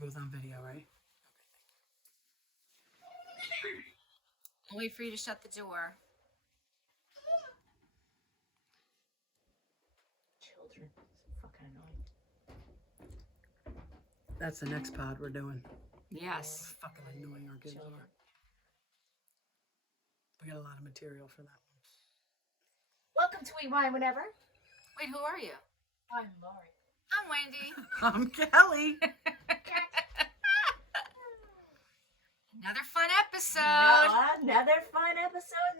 both on video, right? I'll wait for you to shut the door. Children. So fucking annoying. That's the next pod we're doing. Yes. Fucking annoying our kids are. We got a lot of material for that one. Welcome to Eat Wine Whenever. Wait, who are you? I'm Lori. I'm Wendy. I'm Kelly. Another fun episode. Another fun episode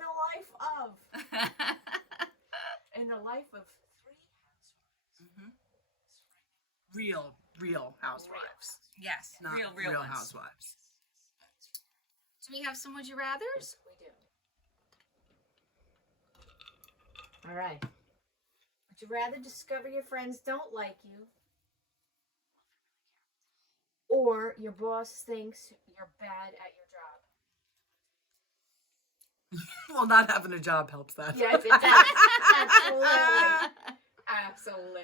in the life of three housewives. Real housewives. Yes, Not real ones. housewives. Do we have some would you rathers? We do. All right. Would you rather discover your friends don't like you, or your boss thinks you're bad at your job? Well, not having a job helps that. Yes, it does. Absolutely.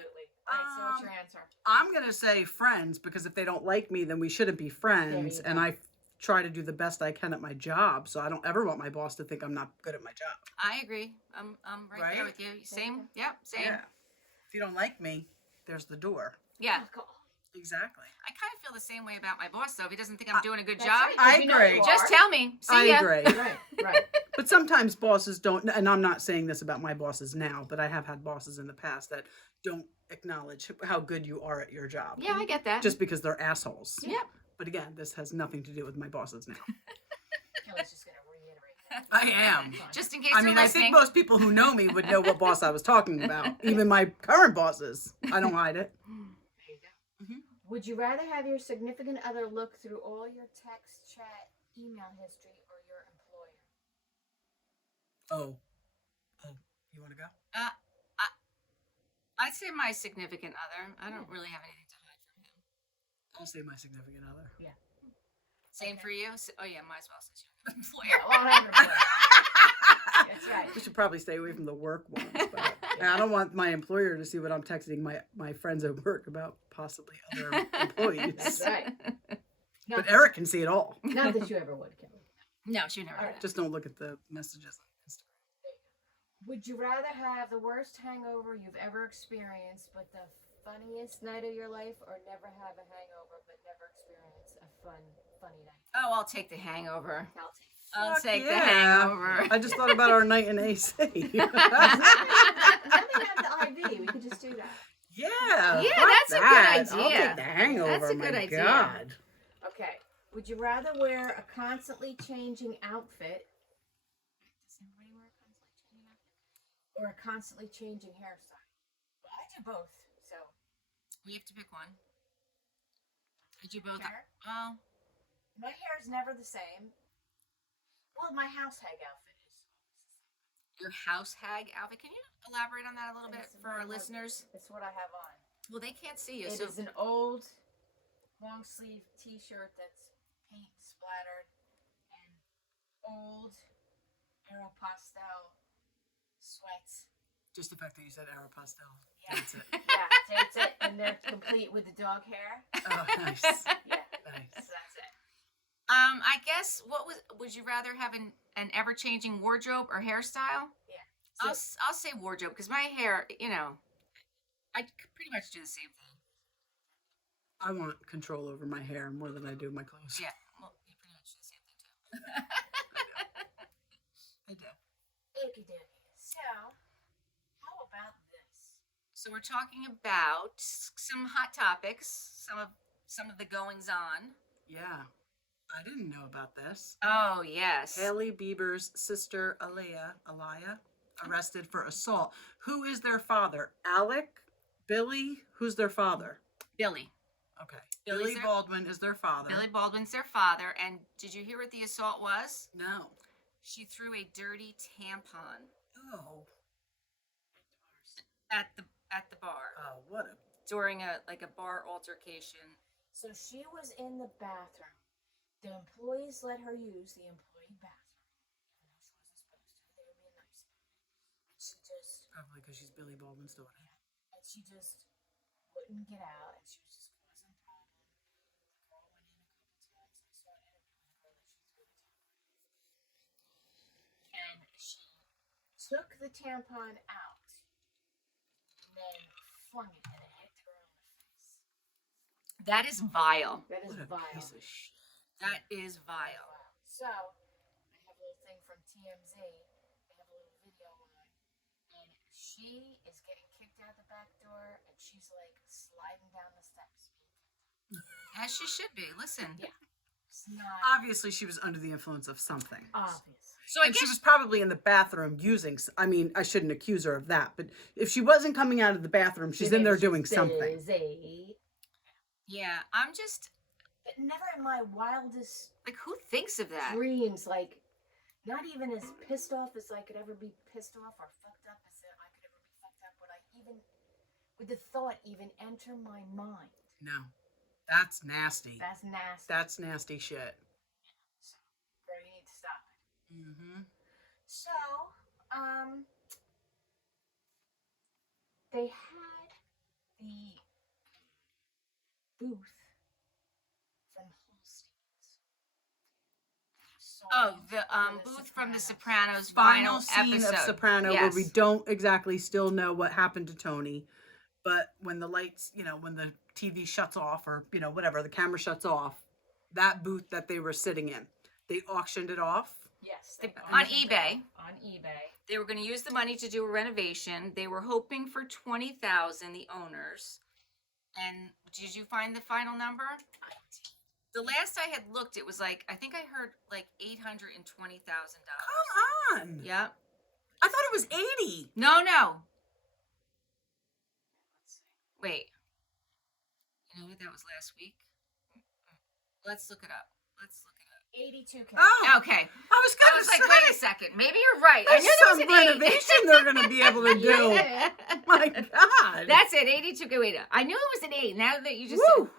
All right, so what's your answer? I'm going to say friends, because if they don't like me, then we shouldn't be friends. And I try to do the best I can at my job, so I don't ever want my boss to think I'm not good at my job. I agree. I'm right there with you. Same. Yep. Same. Yeah. If you don't like me, there's the door. Yeah. Exactly. I kind of feel the same way about my boss, though. If he doesn't think I'm doing a good job, right. I You know agree. you just are. tell me. See ya. I agree. Right. But sometimes bosses don't, and I'm not saying this about my bosses now, but I have had bosses in the past that don't acknowledge how good you are at your job. Yeah, I get that. Just because they're assholes. Yep. But again, this has nothing to do with my bosses now. Kelly's just going to reiterate that. I am. Just in case I you're mean, I listening. think most people who know me would know what boss I was talking about. Even my current bosses. I don't hide it. There you go. Would you rather have your significant other look through all your text, chat, email history, or your employer? Oh, you want to go? I'd say my significant other. I don't really have anything to hide from him. I'll say my significant other. Yeah. Same Okay. for you? Oh, yeah, might as well since you're an employer. Well, I have an employer. That's right. We should probably stay away from the work ones. But I don't want my employer to see what I'm texting my friends at work about possibly other employees. That's right. Not But Eric can see it all. Not that you ever would, Kelly. No, she never All did. right. Just don't look at the messages on Instagram. Would you rather have the worst hangover you've ever experienced, but the funniest night of your life, or never have a hangover, but never experience a funny night? Oh, I'll take the hangover. I'll I'll take the yeah. hangover. I just thought about our night in AC. Let me have the IV. We could just do that. Yeah. Yeah, fuck that's a good that. idea. I'll take the hangover. That's a good my idea. God. Okay. Would you rather wear a constantly changing outfit? Does anybody wear a constantly changing outfit? Or a constantly changing hairstyle? Well, I do both. So. We have to pick one. Did you both? Hair? Oh, My hair is never the same. Well, my house hag outfit is. your house hag outfit. Can you elaborate on that a little bit for our listeners? It's what I have on. Well, they can't see you. It So is an old long sleeve t-shirt that's paint splattered and old Aeropostale sweats. Just the fact that you said Aeropostale. Yeah. That's it. Yeah, that's it. And they're complete with the dog hair. Oh, nice. Yeah, Nice. so that's it. I guess would you rather have an ever-changing wardrobe or hairstyle? Yeah. I'll say wardrobe because my hair, I pretty much do the same thing. I want control over my hair more than I do my clothes. Yeah, well, you pretty much do the same thing too. I do. Okie dokie. So, how about this? So we're talking about some hot topics, some of the goings on. Yeah. I didn't know about this. Oh yes. Hailey Bieber's sister, Aliyah, arrested for assault. Who is their father? Alec? Billy? Who's their father? Billy. Okay. Billy's Billy their- Baldwin is their father. Billy Baldwin's their father, and did you hear what the assault was? No. She threw a dirty tampon Oh. at the bar Oh, what a... during a bar altercation. So she was in the bathroom. The employees let her use the employee bathroom, even though she wasn't supposed to. They were being nice about it. And she just, Probably because she's Billy Baldwin's daughter. and she just wouldn't get out, and she was just causing problems. The girl took the tampon out, and then flung it, and it hit the girl in the face. That is vile. That is What a vile. piece of shit. That is vile. So, I have a little thing from TMZ. They have a little video on, and she is getting kicked out the back door, and she's like sliding down the steps. As she should be. Listen. Yeah. It's not Obviously, she was under the influence of something. obvious. So I And guess she was probably in the bathroom using. I mean, I shouldn't accuse her of that, but if she wasn't coming out of the bathroom, she's in there doing something. Busy. yeah, I'm just But never in my wildest like, who thinks of that? dreams, like, not even as pissed off as I could ever be pissed off or fucked up as I could ever be fucked up, would the thought even enter my mind? No, that's nasty. That's nasty. That's nasty shit. Girl, you need to stop it. Mm-hmm. So, they had the booth from Holstein's. Oh, the booth from the Sopranos final Scene episode. of Soprano where Yes. we don't exactly still know what happened to Tony, but when the lights, when the TV shuts off or whatever, the camera shuts off, that booth that they were sitting in, they auctioned it off. Yes. On eBay. On eBay. They were going to use the money to do a renovation. They were hoping for 20,000, the owners. And did you find the final number? The last I had looked, it was like, I think I heard like $820,000. Come on. Yep. I thought it was 80. No. Let's see. Wait. You know what? That was last week. Let's look it up. 82K. Oh, Okay. I was I gonna was say, like, wait a second. Maybe you're right. I there's knew there was some an 8. renovation they're gonna be able to do. Yeah. My God. That's it. 82. Wait, I knew it was an 8. Now that you just Woo.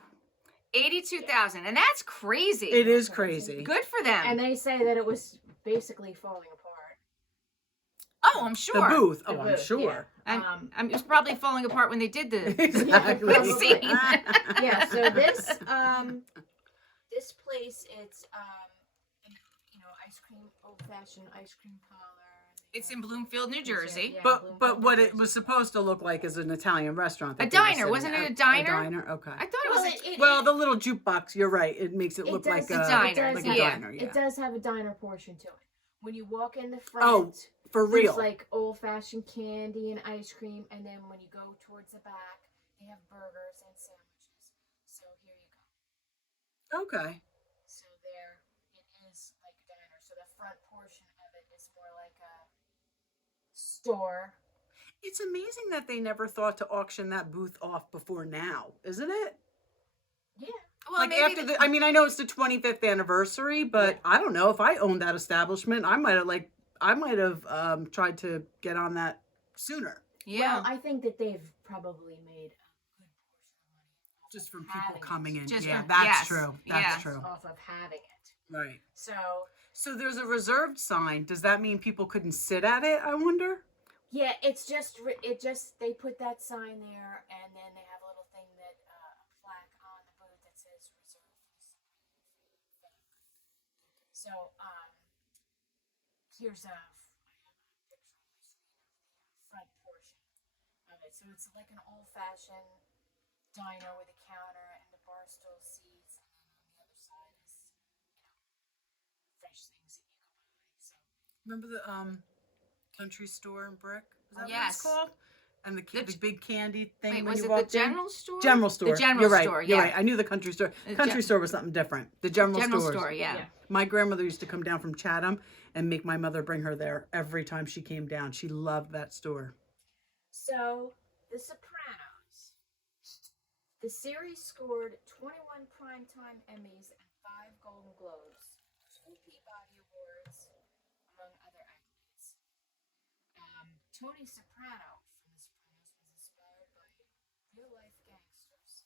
said 82,000, and that's crazy. It is crazy. Good for them. And they say that it was basically falling apart. Oh, I'm sure. The booth. The Oh, I'm booth, sure. It was probably falling apart when they did the Exactly. Yeah, scene. Yeah, so this this place, it's ice cream, old fashioned ice cream parlor. It's in Bloomfield, New Jersey. Yeah, But Bloomfield, what New it was supposed to look like is an Italian restaurant. A that they were diner, sitting wasn't at. it a diner? A diner, okay. I thought it was. Well, Well, the little jukebox. You're right. It makes it look does- like a a diner, Like have, a yeah. diner. Yeah. It does have a diner portion to it. When you walk in the front, Oh, for real. there's like old fashioned candy and ice cream, and then when you go towards the back, they have burgers and sandwiches. So here you go. Okay. So there it is like a diner. So the front portion of it is more like a store. It's amazing that they never thought to auction that booth off before now, isn't it? Yeah. well, Like maybe after the, I mean, I know it's the 25th anniversary, but Yeah. I don't know if I owned that establishment, I might have tried to get on that sooner, yeah. Well, I think that they've probably made a good portion of money just from having people it. coming in. Just Yeah, from- that's yes, true. yeah. That's true. off of having it. Right. So So there's a reserved sign. Does that mean people couldn't sit at it? I wonder. yeah, it's just they put that sign there, and then they have a little thing that a plaque on the booth that says reserved for the So here's I have a picture on my screen of the front portion of it. So it's like an old-fashioned diner with a counter and the bar stool seats, and then on the other side is fresh things that you can buy. So Remember the country store in Brick? Is that what Yes. it's called? And the big candy thing Wait, when was you it the walked in? general store? General store. The general You're right. store. You're Yeah. right. I knew the country store. The Country store was something different. The general, General stores. store. Yeah. Yeah. My grandmother used to come down from Chatham and make my mother bring her there every time she came down. She loved that store. So, The Sopranos. The series scored 21 Primetime Emmys and 5 Golden Globes, 2 Peabody Awards, among other accolades. Tony Soprano from The Sopranos was inspired by real-life gangsters,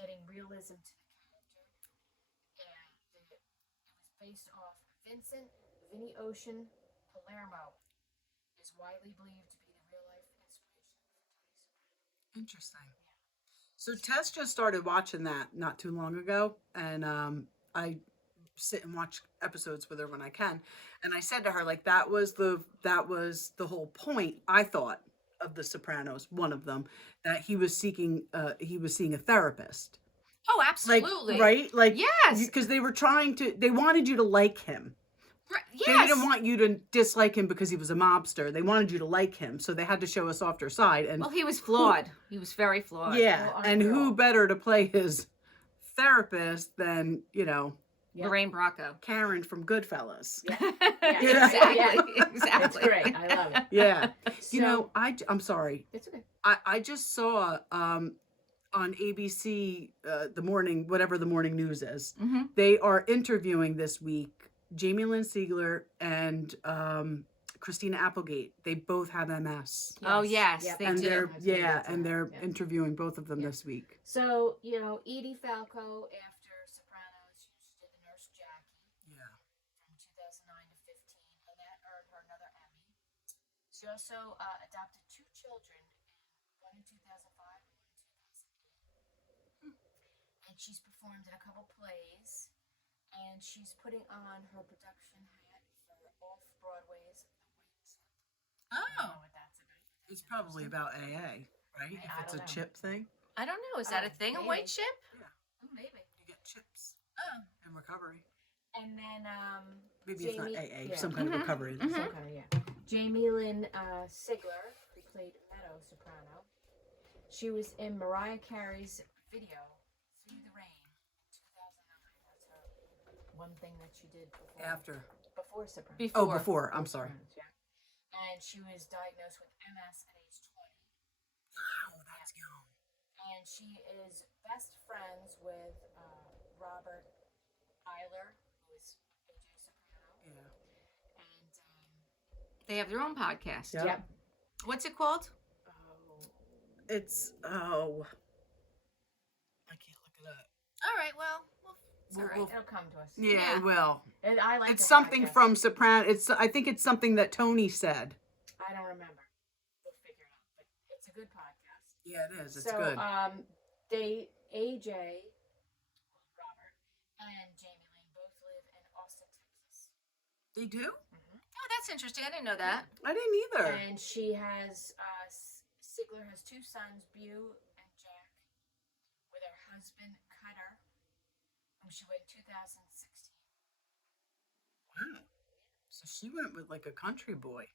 adding realism to the character, and it was based off Vinny Ocean Palermo, is widely believed to be the real-life inspiration for Tony Soprano. Interesting. So Tess just started watching that not too long ago, and sit and watch episodes with her when I can. And I said to her, like, that was the whole point, I thought, of The Sopranos, one of them, that he was seeing a therapist. Oh, Like, absolutely. right? Like, Yes. because they wanted you to like him. Right. They Yes. didn't want you to dislike him because he was a mobster. They wanted you to like him. So they had to show a softer side. And Well, he was flawed. He was very flawed. yeah. Well, And after who all. better to play his therapist than, Yeah. Lorraine Bracco. Karen from Goodfellas. Yeah. Exactly. It's Exactly. great. I love it. Yeah. So, I'm sorry. it's okay. I just saw on ABC the morning news is. Mm-hmm. They are interviewing this week Jamie Lynn Sigler and Christina Applegate. They both have MS. Oh, yes, Yep. they And do. they're I've seen that too. they're Yeah. interviewing both of them Yeah. this week. So, Edie Falco, after Sopranos, she did the Nurse Jackie Yeah. from 2009 to 15, and that earned her another Emmy. She also adopted 2 children, one in 2005 and one in 2008. And she's performed in a couple plays, and she's putting on her production hat for Off-Broadway's The White Chip. I don't know Oh, what that's about. It's probably about AA, right? If I it's don't a know. chip thing, I don't know. Is that a Oh, thing? A maybe. white chip? Oh, maybe. you get chips Oh. in recovery. And then Maybe Jamie, it's not AA, yeah. some kind Mhm, of recovery. mhm. Some kind of, yeah. Jamie Lynn Sigler, who played Meadow Soprano. She was in Mariah Carey's video "Through the Rain" in 2009. That's her one thing that she did before Sopranos. Before. I'm sorry. Sopranos, yeah. And she was diagnosed with MS at age 20. Wow, that's young. And she is best friends with Robert Eiler, who is AJ Soprano. Yeah. And They have their own podcast. Yeah. yep. What's it called? It's I can't look it up. All right. Well, it's all right. We'll- It'll come to us. Yeah, Yeah. it will. And I like It's the something podcast. from Soprano. I think it's something that Tony said. I don't remember. We'll figure it out. But it's a good podcast. Yeah, it is. It's so, good. AJ, Robert, and Jamie Lynn both live in Austin, Texas. They do? Oh, that's interesting. I didn't know that. I didn't either. And she has, Sigler has 2 sons, Bew and Jack, with her husband, Cutter, whom she wed in 2016. Wow. So she went with like a country boy.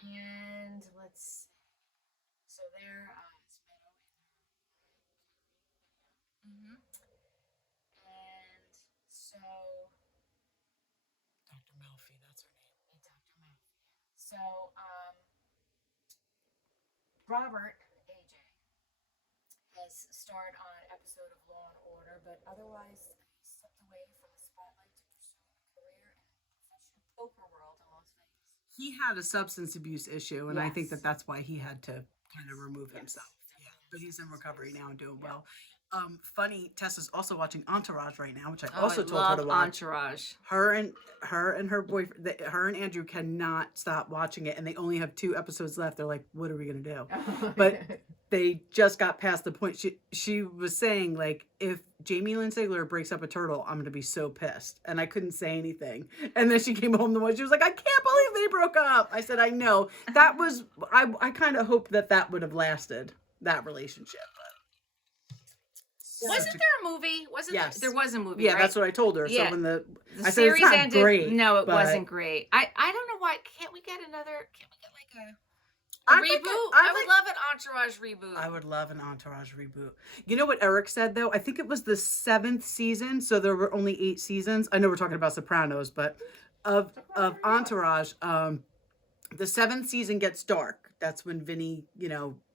And let's see. So there is Meadow in her Mm-hmm. and so Dr. Melfi, that's her name. Dr. Mouth. So Robert AJ has starred on an episode of Law and Order, but otherwise he stepped away from the spotlight to pursue a career in the professional poker world in Las Vegas. He had a substance abuse issue, and I think Yes. that's why he had to kind of remove Yes, himself. Yeah, definitely. but he's in recovery now and doing Yeah. well. Funny, Tessa's also watching Entourage right now, which I Oh, also I told her love to watch. Entourage. Her and her boyfriend, her and Andrew cannot stop watching it, and they only have 2 episodes left. They're like, "What are we gonna do?" But they just got past the point. She was saying, like, if Jamie Lynn Sigler breaks up a turtle, I'm gonna be so pissed. And I couldn't say anything. And then she came home the one. She was like, "I can't believe they broke up." I said, "I know." That was I kind of hoped that would have lasted, that relationship. So- Wasn't there a movie? Yes. There was a movie? Yeah, right? that's what I told her. Yeah. So when The I said it's series not ended. great, No, it but- wasn't great. I don't know why. Can't we get like a I reboot? think I would love an Entourage reboot. I would love an Entourage reboot. You know what Eric said, though? I think it was the 7th season, so there were only 8 seasons. I know we're talking about Sopranos, but of Entourage, the 7th season gets dark. That's when Vinny,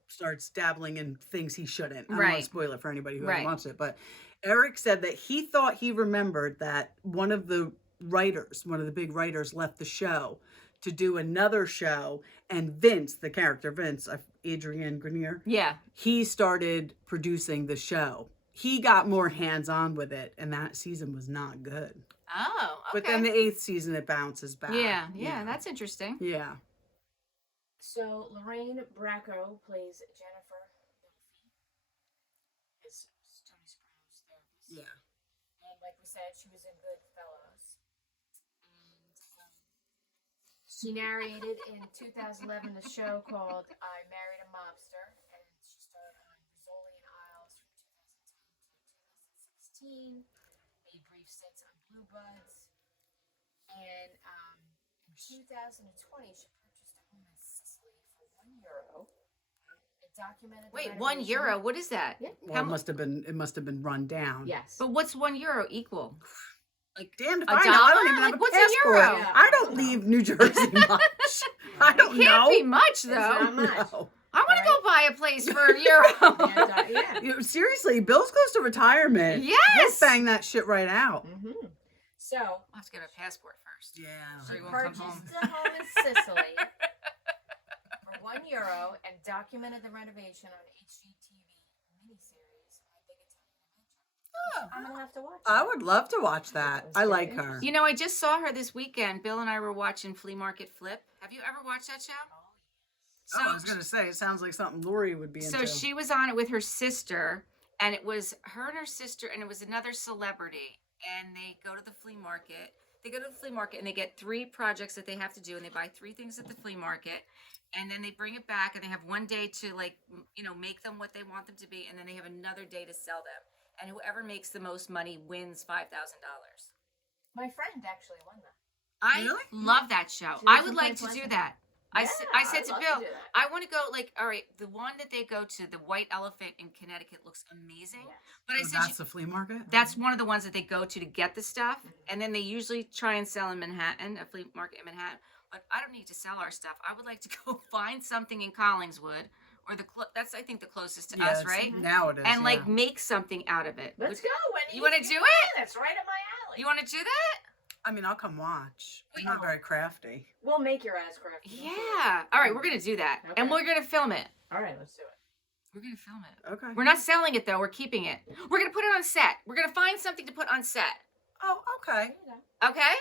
starts dabbling in things he shouldn't. I don't want Right. to spoil it for anybody who Right. hasn't watched it, but Eric said that he thought he remembered that one of the big writers, left the show to do another show, and Vince, the character Vince, Adrian Grenier, Yeah. he started producing the show. He got more hands-on with it, and that season was not good. Oh, okay. But then the 8th season, it bounces back. yeah, that's interesting. Yeah. So Lorraine Bracco plays Jennifer Melfi, is Tony Soprano's therapist. Yeah. And like we said, she was in Goodfellas. She narrated in 2011 the show called I Married a Mobster, and she starred on Rizzoli and Isles from 2010 to 2016. Made brief stints on Blue Buds, and in 2020 she purchased a home in Sicily for €1. It documented. Wait, the €1? renovation. What is that? Yeah. Well, it must have been run down. Yes. But what's €1 equal? Like, damn if A I know. I don't dollar? even have Like, a what's a passport. euro? Yeah, I don't I don't know. leave New Jersey much. I don't Can't know. be much though. not much. No. I want to Right. go buy a place for €1. And, yeah. You know, seriously, Bill's close to retirement. Yes. He'll bang that shit right out. Mm-hmm. So I'll have to get a passport first. Yeah. So she you won't come purchased home. a home in Sicily for €1 and documented the renovation on HGTV miniseries My Big Italian Adventure. I'm gonna have to watch. I it. would love to watch that. That's I very like her. interesting. You know, I just saw her this weekend. Bill and I were watching Flea Market Flip. Have you ever watched that show? So, I was gonna say, it sounds like something Lori would be into. so she was on it with her sister, and it was her and her sister, and it was another celebrity. And they go to the flea market. They go to the flea market, and they get 3 projects that they have to do, and they buy 3 things at the flea market, and then they bring it back, and they have one day to, like, you know, make them what they want them to be, and then they have another day to sell them. And whoever makes the most money wins $5,000. My friend actually won that. I Really? love that show. She I lives would in like to Point do Pleasant. that. I Yeah, said I'd to love Bill, to do that. I want to go, like, all right, the one that they go to, the White Elephant in Connecticut, looks amazing. Yes. But I Oh, said, that's the flea market? that's one of the ones that they go to get the stuff. And then they usually try and sell in Manhattan, a flea market in Manhattan. But I don't need to sell our stuff. I would like to go find something in Collingswood, or that's, I think, the closest to us, it's- right? Now it is. And, yeah. like, make something out of it. Let's go, Wendy. You wanna do Yeah, it? That's right up my alley. You want to do that? I mean, I'll come watch. I'm Wait. not very crafty. We'll make your ass crafty. Yeah. All right, we're going to do that. Okay. And we're going to film it. All right, let's do it. We're going to film it. Okay. We're not selling it, though. We're keeping it. We're going to put it on set. We're going to find something to put on set. Oh, okay. Okay?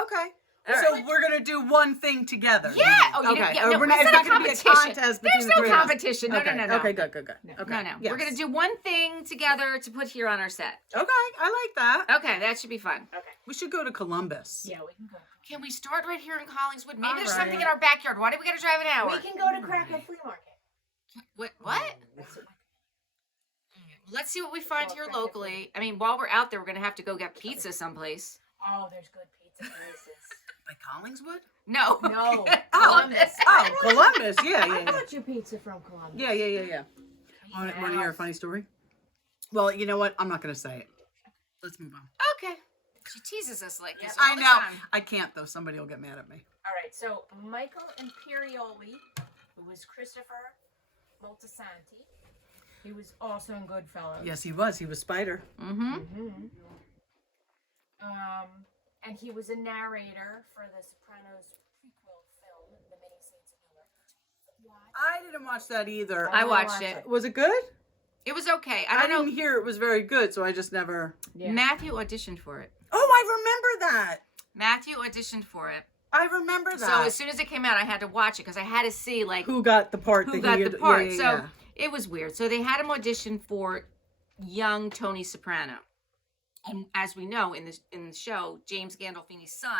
Okay. All So right. we're gonna do one thing together. Yeah. Oh, you Okay. didn't, yeah, no, we're it's not not a gonna be a competition. contest between There's the no three of us. competition. No, Okay. no, no, no. Okay, good. No, no. Yes. We're going to do one thing together to put here on our set. Okay, I like that. Okay, that should be fun. Okay. We should go to Columbus. Yeah, we can go. Can we start right here in Collingswood? Maybe All there's right. something in our backyard. Why do we got to drive an hour? We can go to Krakow Flea Market. What? That's what Let's see what we find Well, here Krakow locally. I mean, while we're out there, we're going to have to go get pizza someplace. Oh, there's good pizza places. By Collingswood? No. No, Oh, Columbus. Oh, Columbus. Yeah, I yeah, yeah. bought you pizza from Columbus. Yeah. Want to hear a funny story? Well, you know what? I'm not gonna say it. Let's move on. Okay. She teases us like this. Yeah. all I the know. time. I can't though. Somebody will get mad at me. All right, so Michael Imperioli, who was Christopher Moltisanti, he was also in Goodfellas. Yes, he was. He was Spider. Mm-hmm. Mm-hmm. And he was a narrator for the Sopranos prequel film, The Many Saints of Newark. I didn't watch that either. I wanna watched watch it. Was it good? It was okay. I I don't know. didn't hear it was very good, so I just never. Yeah. Matthew auditioned for it. Oh, I remember that. Matthew auditioned for it. I remember that. So as soon as it came out, I had to watch it because I had to see like who got the part? who that got he the had- part. Yeah, So yeah. it was weird. So they had him audition for young Tony Soprano. And as we know in the show, James Gandolfini's son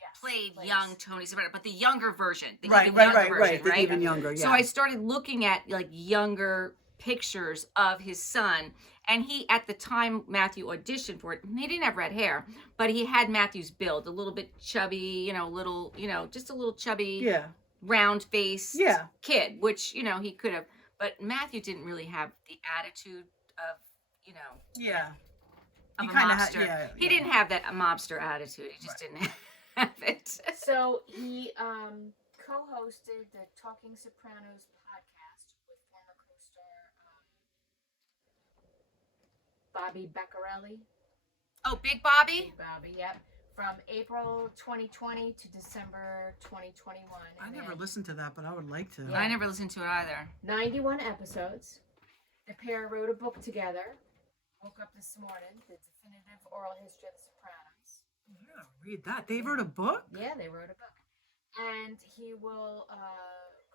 Yes, played plays. young Tony Soprano, but the younger version, the Right, even right, younger right, version, right. The right? even younger. Yeah. So I started looking at like younger pictures of his son, and he at the time Matthew auditioned for it, he didn't have red hair, but he had Matthew's build, a little bit chubby, just a little chubby, Yeah. round face Yeah. kid, which he could have, but Matthew didn't really have the attitude of Yeah. of He a kinda mobster. yeah. He didn't have that mobster attitude. He just didn't have it. So he co-hosted the Talking Sopranos podcast with former co-star Bobby Beccarelli. Oh, Big Bobby. Big Bobby, yep. From April 2020 to December 2021. I And never then listened to that, but I would like to. Yeah. I never listened to it either. 91 episodes. The pair wrote a book together. Woke up this morning, the definitive oral history of the Sopranos. Yeah, read that. They wrote a book? Yeah, they wrote a book. And he will,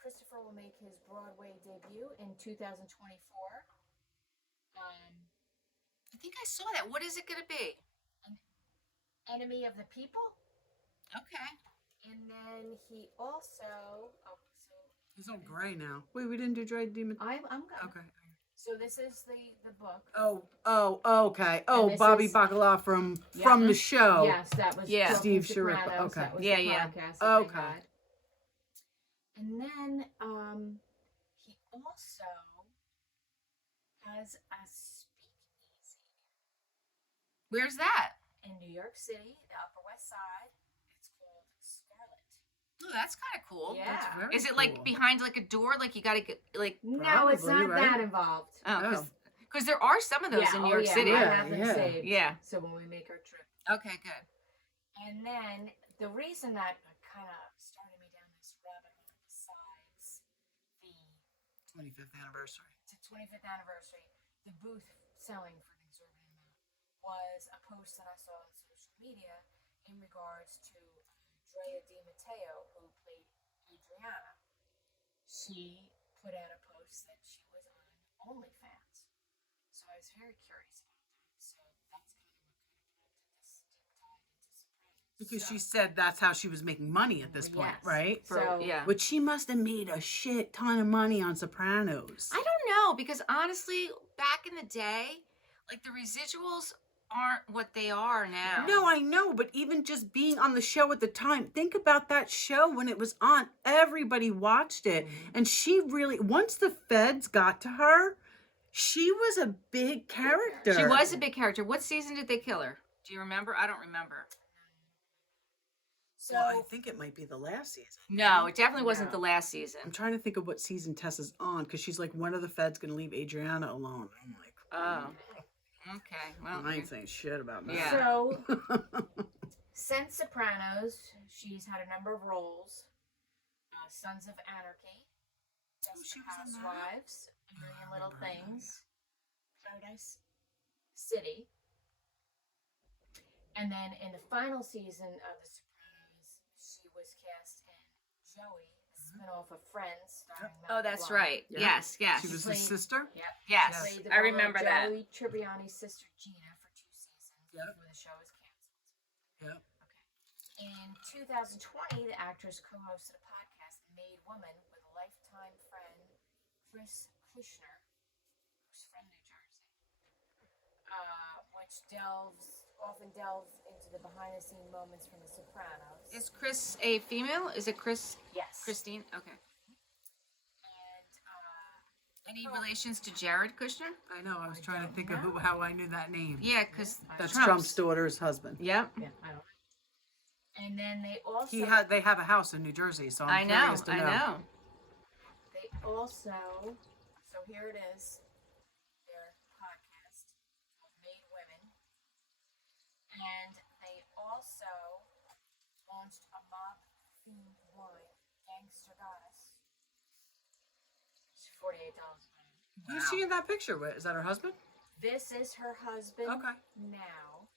Christopher will make his Broadway debut in 2024. I think I saw that. What is it going to be? Enemy of the People. Okay. And then he also, oh, so He's all gray now. Wait, we didn't do Dre Demon. I'm good. Okay. So this is the book. Oh, okay. And Oh, this Bobby is- Bacala from the show. Yes, that was Yeah. Talking Steve Sharippa, Sopranos. okay. That was Yeah, the yeah. podcast that Okay. they had. And then he also has a speakeasy Where's that? in New York City, the Upper West Side. It's called Scarlet. Oh, that's kind of cool. Yeah. That's very Is it like cool. behind like a door? Like you gotta get like No, it's Probably, not right? that involved. because there are some of those in New York City. I Yeah, have them yeah. saved. Yeah. So when we make our trip. Okay, good. And then the reason that kind of started me down this rabbit hole, besides the 25th anniversary. to 25th anniversary, the booth selling for an exorbitant amount was a post that I saw on social media in regards to Drea Di Matteo, who played Adriana. She put out a post that she was on OnlyFans. So I was very curious about that. So that's kind of what prompted this deep dive into Sopranos. Because So- she said that's how she was making money at this point, Yes. right? So- yeah. But she must have made a shit ton of money on Sopranos. I don't know because honestly, back in the day, like the residuals aren't what they are now. No, I know, but even just being on the show at the time, think about that show when it was on. Everybody watched it. And she really, once the feds got to her, she was a big character. She was a big character. What season did they kill her? Do you remember? I don't remember. So Well, I think it might be the last season. No, it definitely wasn't No. the last season. I'm trying to think of what season Tessa's on because she's like, when are the feds going to leave Adriana alone? I'm like, Oh, okay. Well, I ain't saying shit about that. Yeah. So, since Sopranos, she's had a number of roles. Sons of Anarchy, Desperate she was in that? Housewives, A Million Little remember that, Things, Paradise City. And then in the final season of The Sopranos, she was cast in Joey, a spinoff of Friends, starring oh, Matt that's LeBlanc. right. Yeah. Yes, yes. She was played- his sister? Yep. Yes, Played the I role of remember that. Joey Tribbiani's sister Gina for 2 seasons Yep. before the show was canceled. Yep. In 2020, the actress co-hosted a podcast, Made Woman, with lifetime friend Chris Kushner, who's from New Jersey, which often delves into the behind-the-scene moments from The Sopranos. Is Chris a female? Is it Chris? Yes. Christine? Okay. And Any relations to Jared Kushner? I know. I was I trying to don't think of know. how I knew that name. Yeah, because That's Trump's daughter's husband. Yep. yeah, I don't know. And then they also They have a house in New Jersey, so I'm I know. curious to know. I know. They also, so here it is, their podcast called Made Women. And they also launched a mob-themed wine, Gangster Goddess. It's $48. Who's she in that picture with? Is that her husband? This is her husband Okay. now.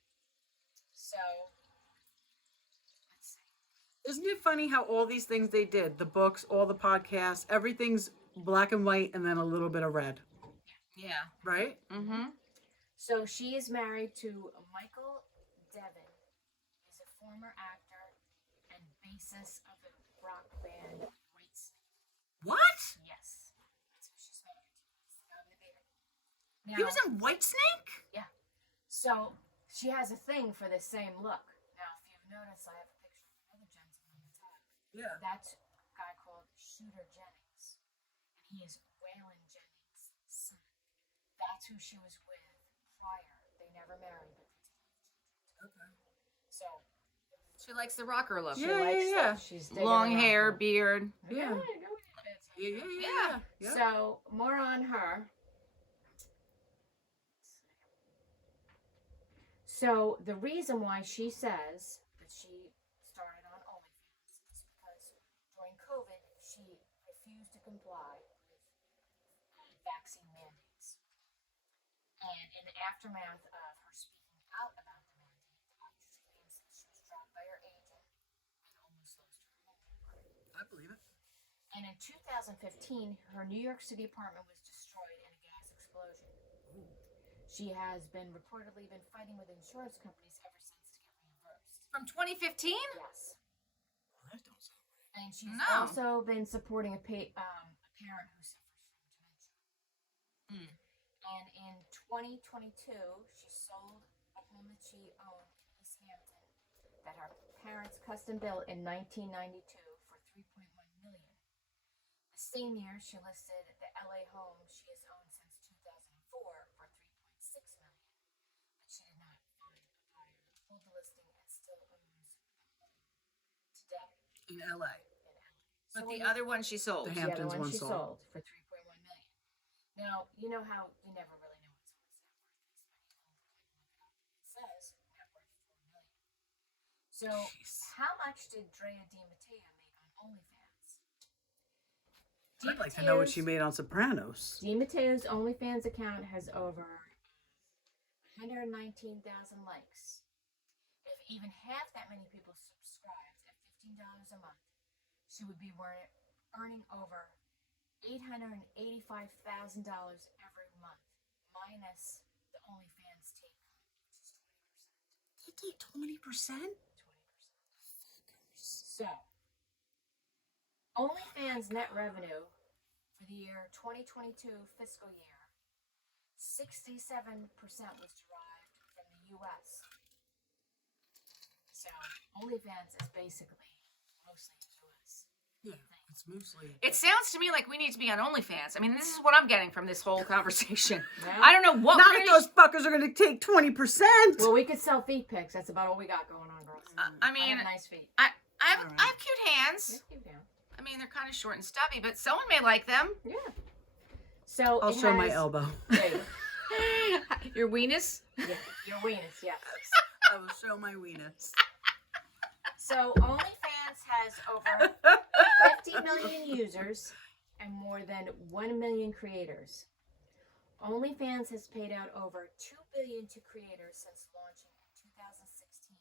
So, let's see. Isn't it funny how all these things they did, the books, all the podcasts, everything's black and white and then a little bit of red, Yeah. right? Mm-hmm. So she is married to Michael Devin. He's a former actor and bassist of the rock band Whitesnake. What? Yes, that's who she's married to. He's the guy with the beard. Now, He was in Whitesnake? so she has a thing for the same look. Now, if you've noticed, I have a picture of another gentleman on the top. Yeah. That's a guy called Shooter Jennings, and he is Waylon Jennings' son. That's who she was with prior. They never married, but they did have children. Okay. So She likes the rocker look. she Yeah, likes yeah, that. yeah. She's digging Long the hair, rocker. beard. Yeah. Yeah. Yeah. So more on her. So the reason why she says that she started on OnlyFans is because during COVID she refused to comply with vaccine mandates, and in the aftermath of her speaking out about the mandate, the actress claims that she was dropped by her agent and almost lost her home. I believe it. And in 2015, her New York City apartment was destroyed in a gas explosion. She has reportedly been fighting with insurance companies ever since to get reimbursed. From 2015? Yes. Well, that don't sound right. And she's No. also been supporting a parent who suffers from dementia. Hmm. And in 2022, she sold a home that she owned in East Hampton that her parents custom built in 1992 for $3.1 million. The same year, she listed the LA home she has owned since 2004 for $3.6 million. But she did not find a buyer, pulled the listing, and still owns the home today In LA. in LA. But when the you- other one she sold. The the other Hamptons one one she sold. sold for $3.1 million. Now, you know how you never really know what someone's net worth is, but it says net worth $4 million. So, Jeez. how much did Drea Di Matteo make on OnlyFans? I'd like to know what she made on Sopranos. Di Matteo's OnlyFans account has over 119,000 likes. If even half that many people subscribed at $15 a month, she would be earning over $885,000 every month, minus the OnlyFans take home, which is 20%. They take 20%? 20%. So, OnlyFans net revenue for the year 2022 fiscal year, 67% was derived from the U.S. So, OnlyFans is basically mostly U.S. Yeah, it's mostly. It sounds to me like we need to be on OnlyFans. I mean, this is what I'm getting from this whole conversation. Yeah. I don't know what. Not we're if gonna- those fuckers are gonna take 20%. Well, we could sell feet pics. That's about all we got going on, girls. I I mean, have nice feet. I have Alright. I have cute hands. Yes, you do. I mean, they're kind of short and stubby, but someone may like them. Yeah. So I'll it show my has- elbow. There you go. Your weenus. Yeah, your weenus, yes. I will show my weenus. So OnlyFans has over 50 million users and more than 1 million creators. OnlyFans has paid out over $2 billion to creators since launching in 2016.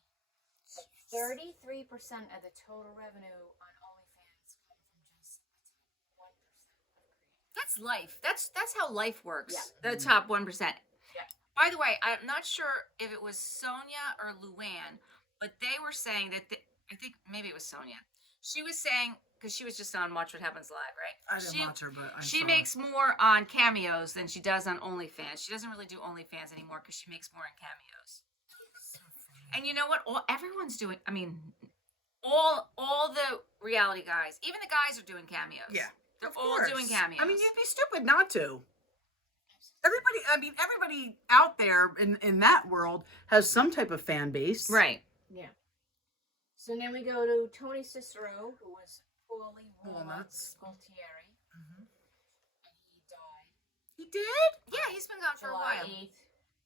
But 33% of the total revenue on OnlyFans come from just the top 1% of creators. That's life. That's how life works. Yeah. The top 1%. Yeah. By the way, I'm not sure if it was Sonia or Luann, but they were saying that I think maybe it was Sonia. She was saying, because she was just on Watch What Happens Live, right? I didn't watch her, but I She saw makes more on cameos than she does on OnlyFans. She doesn't really do OnlyFans anymore because she makes more on cameos. And you know what? Everyone's doing. I mean, all the reality guys, even the guys are doing cameos. Yeah, they're of all course. doing cameos. I mean, you'd be stupid not to. Everybody out there in that world has some type of fan base. right. Yeah. So then we go to Tony Cicero, who was Paulie Walnuts. Gualtieri, Mhm. and he died He did? Yeah, he's been gone for a July while. 8th,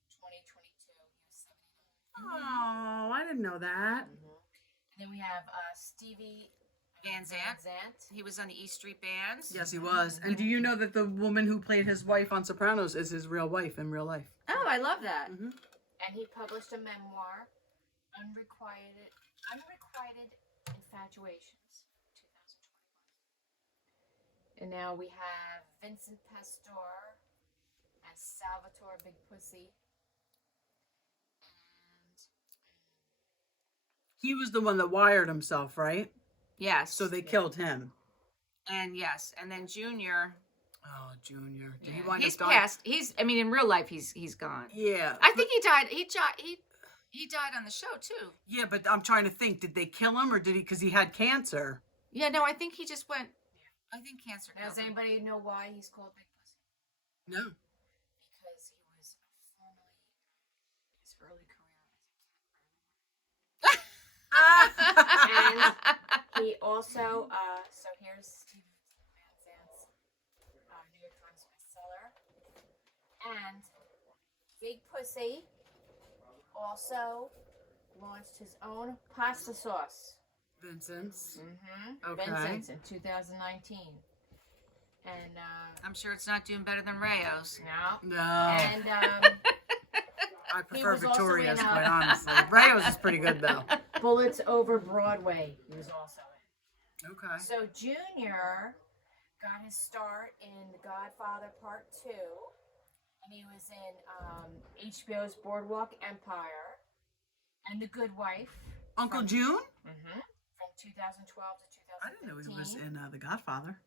2022. He was 79. Oh, I didn't know that. And then we have Stevie Van Zandt. He was on the East Street Bands. Yes, he was. And do you know that the woman who played his wife on Sopranos is his real wife in real life? Oh, I love that. Mm-hmm. And he published a memoir, Unrequited Infatuations, 2021. And now we have Vincent Pastore as Salvatore Big Pussy. And He was the one that wired himself, right? Yes. So they killed him. and then Junior. Oh, Junior. Did he Yeah, wind he's up dying? passed. I mean, in real life, he's gone. Yeah. I think he died. He died on the show too. Yeah, but I'm trying to think. Did they kill him or did he? Because he had cancer. Yeah, no, I think he just went. I think cancer killed does him. anybody know why he's called Big Pussy? No. Because he was formerly his early career And he also, so here's Steve Van Zandt's New York Times bestseller. And Big Pussy also launched his own pasta sauce. Vincent's. Mm-hmm. Okay. Vincent's in 2019. And, I'm sure it's not doing better than Rayo's. no. No. And, I prefer was also Victoria's, in, quite honestly. Rayo's is pretty good, though. Bullets Over Broadway, he was also in. Okay. So Junior got his start in The Godfather Part 2, and he was in HBO's Boardwalk Empire and The Good Wife. Uncle From- June? From 2012 to 2015. I didn't know he was in The Godfather.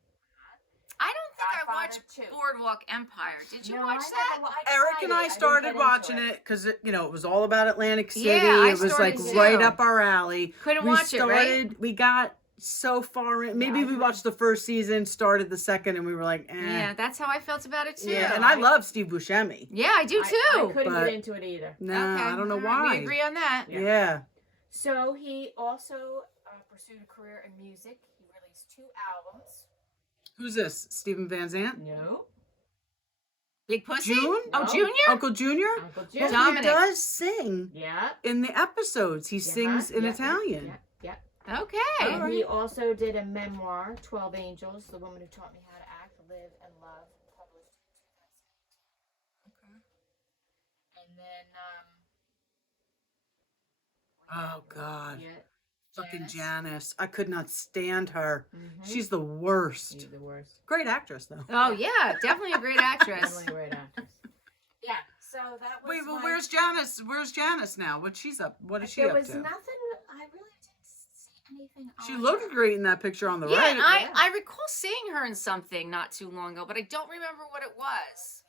I don't think I Godfather watched 2. Boardwalk Empire. Did you No, watch I that? never wa- Eric tried and it. I didn't started get watching into it because it was all about Atlantic City. Yeah, I it was like started right too. up our alley. Couldn't we watch it, right? We got so far in. Maybe I we couldn't. watched the first season, started the second, and we were like, eh. Yeah, that's how I felt about it too. Yeah, and I love Steve Buscemi. Yeah, I do too. I couldn't but- get into it either. Nah, I don't know all right, why. We agree on that. Yeah. So he also pursued a career in music. He released 2 albums. Who's this? Stephen Van Zandt? No. Big Pussy? June? Oh, No. Junior? Uncle Junior? Uncle Well, Jim. Dominic. he does sing Yeah. in the episodes. He sings in Italian. Yeah. Okay. All And he also did a memoir, 12 Angels, The Woman Who Taught Me How to Act, Live, and Love, published in 2018. Okay. And then, Oh, God. Yeah. Fucking Janice. I could not stand her. Mhm. She's the worst. She's the worst. Great actress, though. Oh yeah, definitely a great actress. Definitely a great actress. Yeah, so that was Wait, well, my- where's Janice? Where's Janice now? What she's up? What is she There up was to? nothing, I really didn't see anything She on looked her. great in that picture on the Yeah, right. and I recall seeing her in something not too long ago, but I don't remember what it was.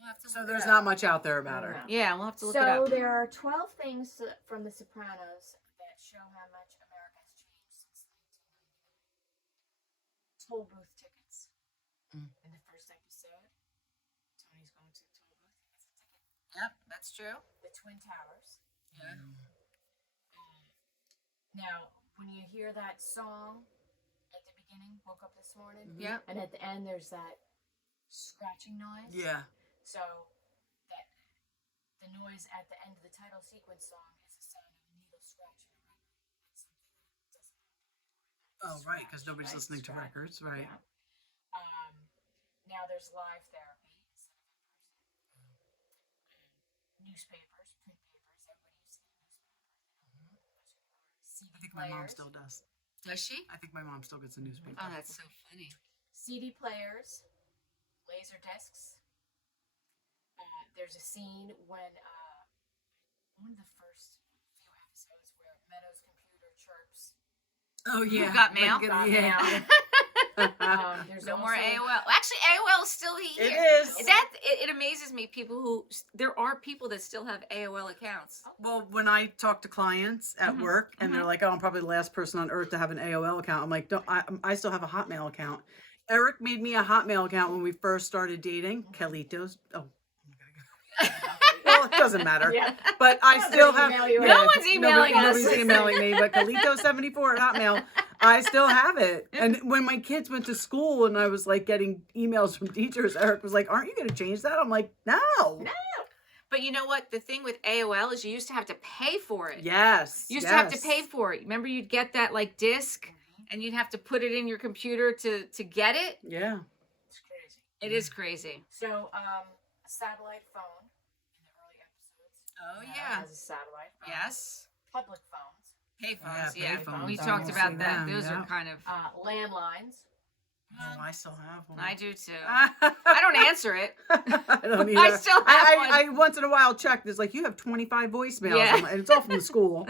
We'll have to So look there's it not up. much out there about her. No. Yeah, we'll have to look it So up. there are 12 things from The Sopranos that show how much America has changed since 1999. Toll booth tickets. Mm. In the first episode, Tony's going to the toll booth. He gets a ticket. Yep, that's true. The Twin Towers. Yeah. Now, when you hear that song at the beginning, woke up this morning, Yep. and at the end there's that scratching noise. Yeah. So that the noise at the end of the title sequence song is the sound of a needle scratching a record. That's something that doesn't happen Oh, anymore. right, because nobody's Right, listening to scratch. records, right? Yeah. Now there's live therapy instead of in person. Newspapers, print papers. Everybody used to get newspapers. CD I think my mom players. still does. Does she? I think my mom still gets a newspaper. Oh, that's so funny. CD players, laser discs. There's a scene when one of the first few episodes where Meadow's computer chirps. Oh, You got mail? Got yeah. mail. There's No more also- AOL. Actually, AOL is still here. It is. It amazes me. People who there are people that still have AOL accounts. Well, when I talk to clients at Mhm, work and they're like, "Oh, I'm probably the last person on earth to have an AOL account," I'm like, "Don't I still have a Hotmail account?" Eric made me a Hotmail account when we first started dating. Kelito's. Oh. Well, it doesn't matter. Yeah. But I Not still gonna have. email you No one's emailing us. Nobody's emailing me. But Calito74 at Hotmail, I still have it. And when my kids went to school and I was like getting emails from teachers, Eric was like, "Aren't you going to change that?" I'm like, "No." But you know what? The thing with AOL is you used to have to pay for it. Yes. You used to have to yes. pay for it. Remember, you'd get that like disc, and you'd have to put it in your computer to get it. Yeah. It's crazy. It is crazy. So, a satellite phone in the early episodes. Oh Has a satellite phone. Yes. Public phones. Payphones. Yeah, Yeah. payphones. We I talked will about see that. them, Those yeah. are kind of. Landlines. Oh, I still have one. I do too. I I don't answer it. I don't either. I still have I once in a while check. There's like, you have 25 voicemails. Yeah. And it's all from the school.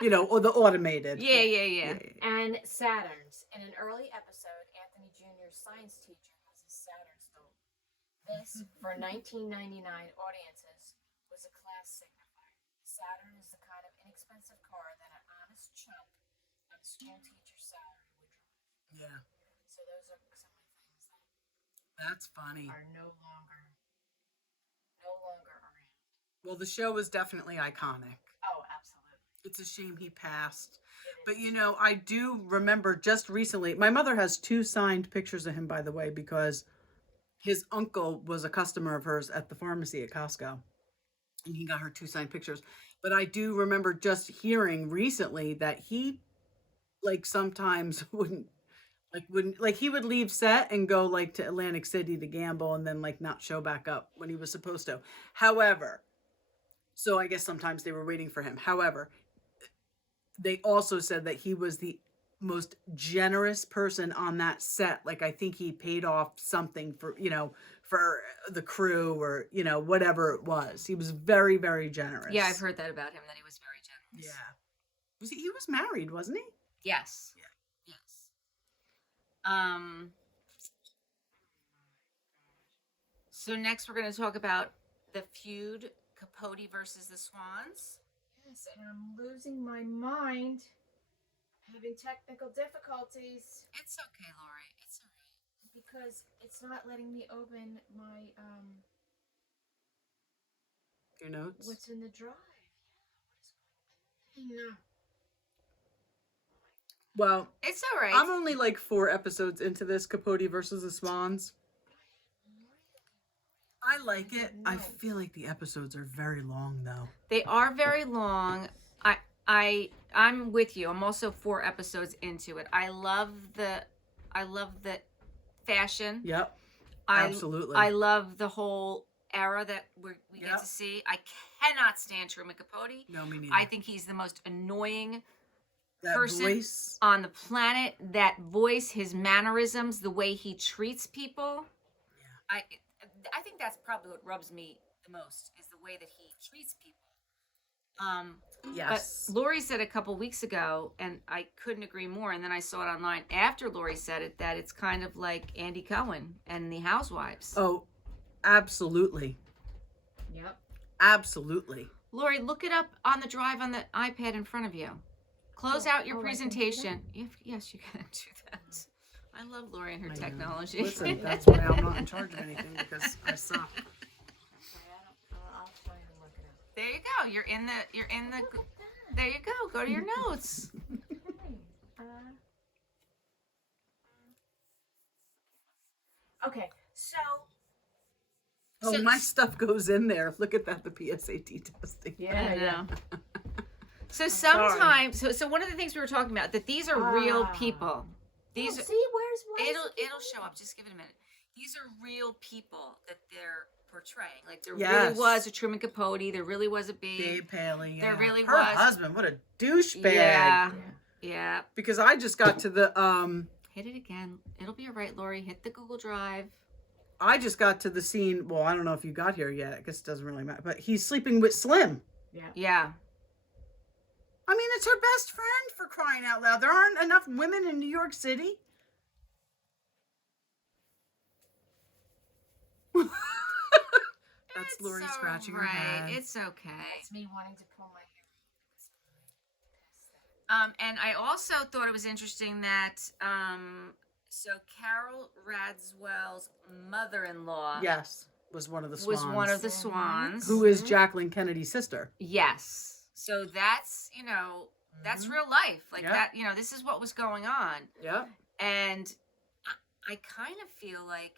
Yeah. Or the automated. Yeah. And Saturns. In an early episode, Anthony Jr.'s science teacher has a Saturn stool. This, for 1999 audiences, was a class signifier. Saturn is the kind of inexpensive car that an honest chump on a school teacher's salary would drive. Yeah. So those are some of the things that That's funny. are no longer around. Well, the show was definitely iconic. Oh, absolutely. It's a shame he passed. It But is. I do remember just recently, my mother has 2 signed pictures of him, by the way, because his uncle was a customer of hers at the pharmacy at Costco. And he got her 2 signed pictures. But I do remember just hearing recently that he sometimes wouldn't he would leave set and go to Atlantic City to gamble and then not show back up when he was supposed to. However, so I guess sometimes they were waiting for him. However, they also said that he was the most generous person on that set. I think he paid off something for the crew or, whatever it was. He was very, very generous. Yeah, I've heard that about him. That he was very generous. Yeah. He was married, wasn't he? Yes. Yeah. Yes. So next we're going to talk about the feud, Capote versus the Swans. Yes, and I'm losing my mind. Having technical difficulties It's okay, Lori. It's all right. because it's not letting me open my Your notes. what's in the drive. Yeah, what is going on? Well, It's all right. I'm only like 4 episodes into this Capote versus the Swans. I like it. I feel like the episodes are very long, though. They are very long. I'm with you. I'm also 4 episodes into it. I love the fashion. Yep. I, Absolutely. I love the whole era that we get Yep. to see. I cannot stand Truman Capote. No, me neither. I think he's the most annoying that person voice. on the planet. That voice, his mannerisms, the way he treats people. Yeah. I think that's probably what rubs me the most is the way that he treats people. Yes. But Lori said a couple weeks ago, and I couldn't agree more. And then I saw it online after Lori said it, that it's kind of like Andy Cohen and the Housewives. Oh, absolutely. Yep. Absolutely. Lori, look it up on the drive on the iPad in front of you. Close out your presentation. Yes, you can do that. I love Lori and her technology. Listen, that's why I'm not in charge of anything, because I suck. I'll try and look it up. There you go. You're in the. There you go. Go to your notes. Okay, so Oh, So- my stuff goes in there. Look at that, the PSAT testing. I know. So sometimes, so one of the things we were talking about, that these are real people. These are, see where's it'll show up. Just give it a minute. These are real people that they're portraying. Like there Yes. really was a Truman Capote. There really was a Babe Paley. Yeah. There really Her was. husband, what a douchebag. Yeah. Because I just got to the Hit it again. It'll be all right, Lori. Hit the Google Drive. I just got to the scene. Well, I don't know if you got here yet. I guess it doesn't really matter. But he's sleeping with Slim. Yeah. I mean, it's her best friend, for crying out loud. There aren't enough women in New York City. That's It's Lori all scratching her right. head. It's okay. It's me wanting to pull my hair. And I also thought it was interesting that so Carol Radswell's mother-in-law Yes, was one of the Swans. was one of the Swans. Who is Jacqueline Kennedy's sister. Yes. So that's, that's real life. Like Yep. that, this is what was going on. Yep. And I kind of feel like